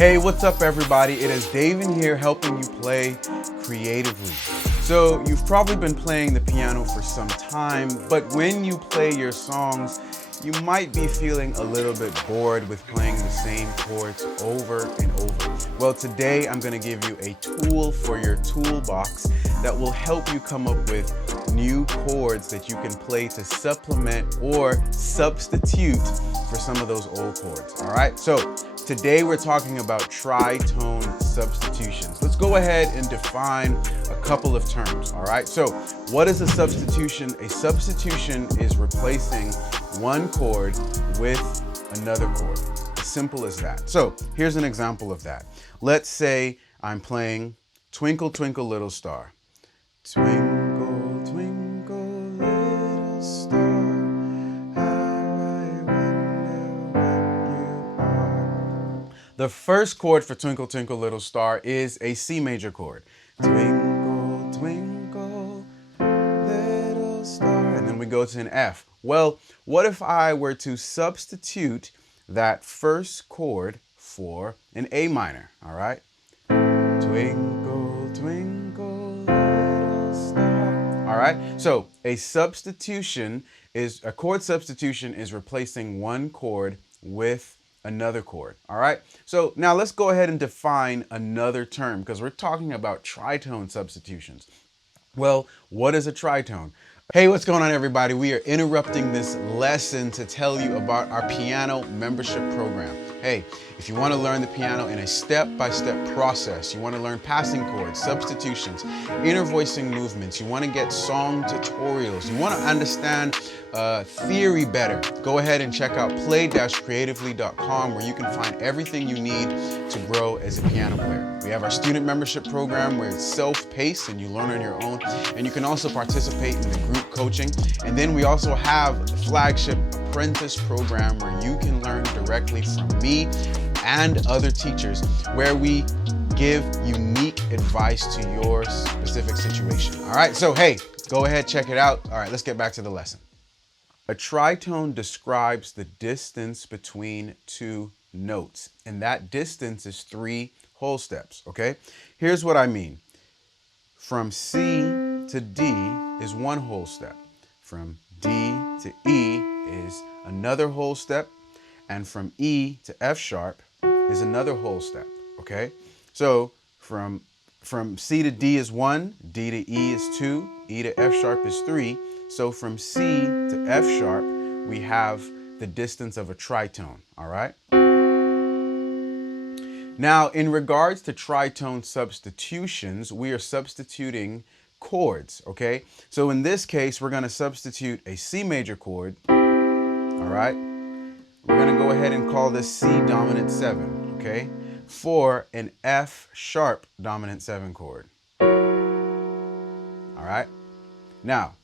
Hey, what's up everybody? It is David here helping you play creatively. So you've probably been playing the piano for some time, but when you play your songs, you might be feeling a little bit bored with playing the same chords over and over. Well, today I'm going to give you a tool for your toolbox that will help you come up with new chords that you can play to supplement or substitute for some of those old chords. All right, so today we're talking about tritone substitutions. Let's go ahead and define a couple of terms. All right, so what is a substitution? A substitution is replacing one chord with another chord. As simple as that. So here's an example of that. Let's say I'm playing Twinkle Twinkle Little Star. Twinkle, twinkle, little star, how I wonder what you are. The first chord for Twinkle Twinkle Little Star is a C major chord. Twinkle, twinkle, little star. And then we go to an F. Well, what if I were to substitute that first chord for an A minor, all right? Twinkle, twinkle, little star. All right, so a chord substitution is replacing one chord with another chord, all right? So now let's go ahead and define another term because we're talking about tritone substitutions. Well, what is a tritone? Hey, what's going on everybody? We are interrupting this lesson to tell you about our piano membership program. Hey, if you want to learn the piano in a step-by-step process, you want to learn passing chords, substitutions, inner voicing movements, you want to get song tutorials, you want to understand theory better, go ahead and check out play-creatively.com where you can find everything you need to grow as a piano player. We have our student membership program where it's self-paced and you learn on your own, and you can also participate in the group coaching. And then we also have the flagship apprentice program where you can learn directly from me and other teachers where we give unique advice to your specific situation. All right, so hey, go ahead, check it out. All right, let's get back to the lesson. A tritone describes the distance between two notes, and that distance is 3 whole steps, okay? Here's what I mean. From C to D is 1 whole step. From D to E is another whole step. And from E to F sharp is another whole step, okay? So from C to D is 1, D to E is 2, E to F sharp is 3. So from C to F sharp, we have the distance of a tritone, all right? Now, in regards to tritone substitutions, we are substituting chords, okay? So in this case, we're gonna substitute a C major chord, all right? We're gonna go ahead and call this C dominant 7, okay? For an F sharp dominant 7 chord, all right? Now,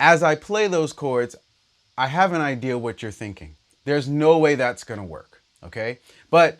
as I play those chords, I have an idea what you're thinking. There's no way that's gonna work, okay? But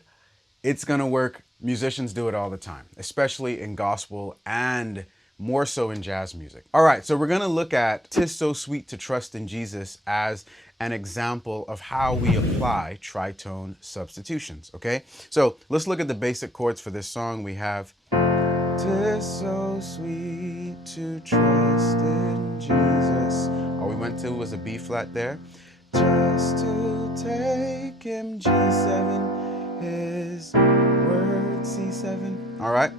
it's gonna work. Musicians do it all the time, especially in gospel and more so in jazz music. All right, so we're gonna look at "'Tis So Sweet to Trust in Jesus" as an example of how we apply tritone substitutions, okay? So let's look at the basic chords for this song. We have "'Tis so sweet to trust in Jesus." All we went to was a B flat there. Just to take him, G7, his word, C7. All right.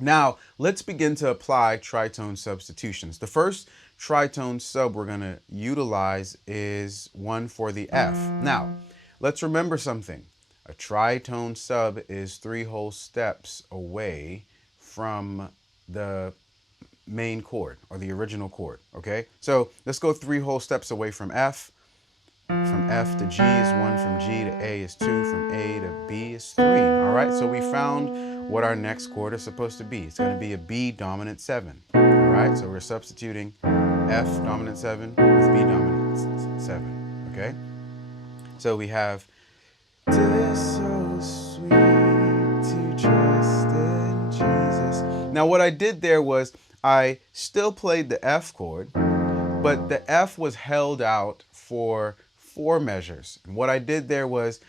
Now, let's begin to apply tritone substitutions. The first tritone sub we're going to utilize is one for the F. Now, let's remember something. A tritone sub is 3 whole steps away from the main chord or the original chord, okay? So let's go 3 whole steps away from F. From F to G is 1, from G to A is 2, from A to B is 3. All right, so we found what our next chord is supposed to be. It's going to be a B dominant 7. All right, so we're substituting F dominant 7 with B dominant 7. Okay, so we have "'Tis so sweet to trust in Jesus." Now, what I did there was I still played the F chord, but the F was held out for 4 measures. And what I did there was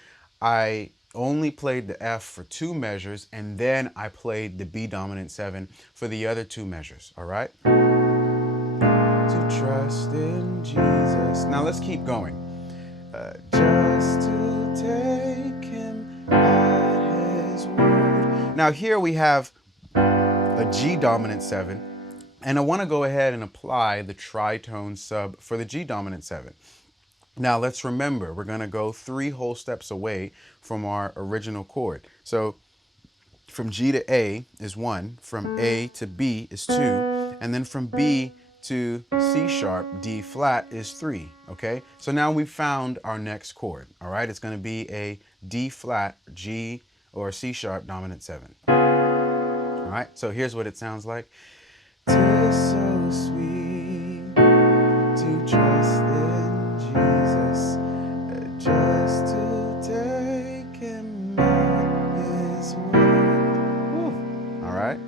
I only played the F for 2 measures, and then I played the B dominant 7 for the other 2 measures, all right? To trust in Jesus. Now let's keep going. Just to take him at his word. Now here we have a G dominant 7, and I want to go ahead and apply the tritone sub for the G dominant 7. Now let's remember, we're going to go 3 whole steps away from our original chord. So from G to A is 1, from A to B is 2, and then from B to C sharp, D flat is 3, okay? So now we've found our next chord, all right? It's going to be a D flat, G or C sharp dominant 7. All right, so here's what it sounds like. 'Tis so sweet to trust in Jesus, just to take him at his word. Woo. All right.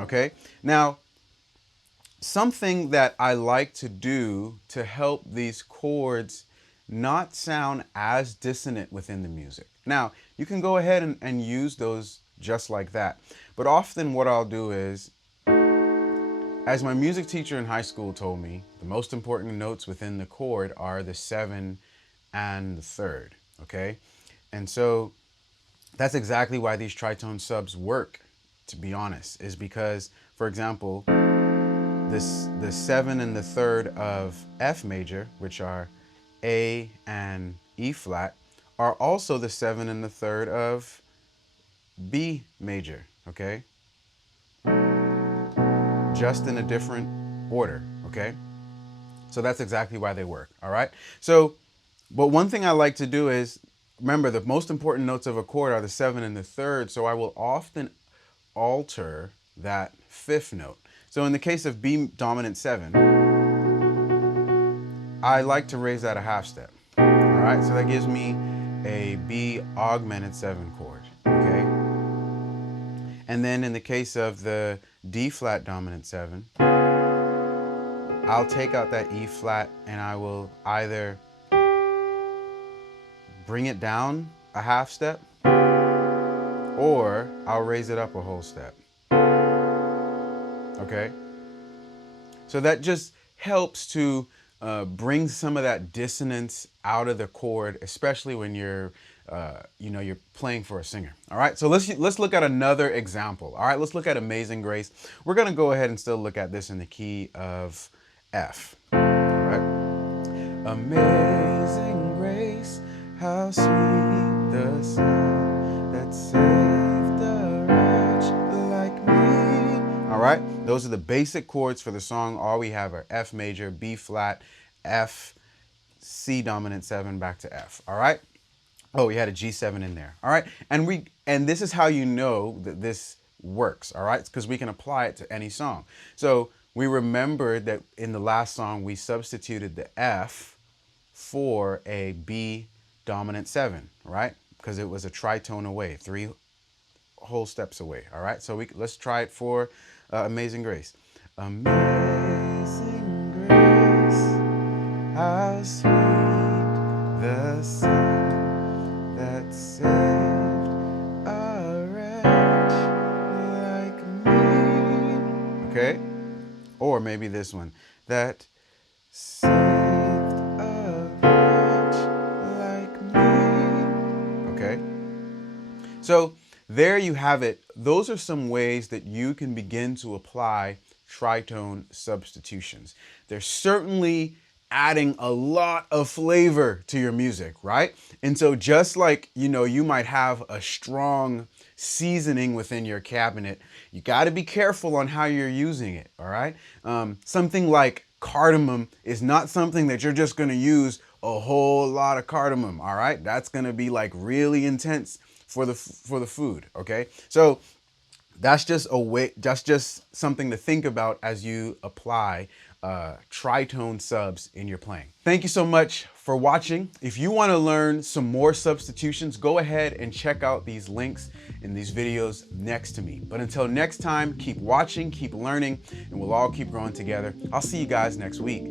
Okay, now something that I like to do to help these chords not sound as dissonant within the music. Now, you can go ahead and use those just like that, but often what I'll do is, as my music teacher in high school told me, the most important notes within the chord are the 7 and the 3rd, okay? And so that's exactly why these tritone subs work, to be honest, is because, for example, the 7 and the 3rd of F major, which are A and E flat, are also the 7 and the 3rd of B major, okay? Just in a different order, okay? So that's exactly why they work, all right? So, but one thing I like to do is, remember, the most important notes of a chord are the 7 and the 3rd, so I will often alter that 5th note. So in the case of B dominant 7, I like to raise that a half step. All right, so that gives me a B augmented 7 chord, okay? And then in the case of the D flat dominant 7, I'll take out that E flat and I will either bring it down a half step, or I'll raise it up a whole step, okay? So that just helps to bring some of that dissonance out of the chord, especially when you're, you're playing for a singer. All right, so let's look at another example. All right, let's look at Amazing Grace. We're gonna go ahead and still look at this in the key of F. All right, amazing grace, how sweet the sound that saved a wretch like me. All right, those are the basic chords for the song. All we have are F major, B flat, F, C dominant 7 back to F. All right. Oh, we had a G7 in there. All right, and this is how you know that this works. All right, because we can apply it to any song. So we remembered that in the last song we substituted the F for a B dominant 7, right? Because it was a tritone away, 3 whole steps away. All right, so let's try it for Amazing Grace. Amazing grace, how sweet the sound that saved a wretch like me. Okay, or maybe this one, that saved a wretch like me. Okay, so there you have it. Those are some ways that you can begin to apply tritone substitutions. They're certainly adding a lot of flavor to your music, right? And so just like, you might have a strong seasoning within your cabinet, you got to be careful on how you're using it, all right? Something like cardamom is not something that you're just going to use a whole lot of cardamom, all right? That's going to be like really intense for the food, okay? So that's just something to think about as you apply tritone subs in your playing. Thank you so much for watching. If you want to learn some more substitutions, go ahead and check out these links in these videos next to me. But until next time, keep watching, keep learning, and we'll all keep growing together. I'll see you guys next week.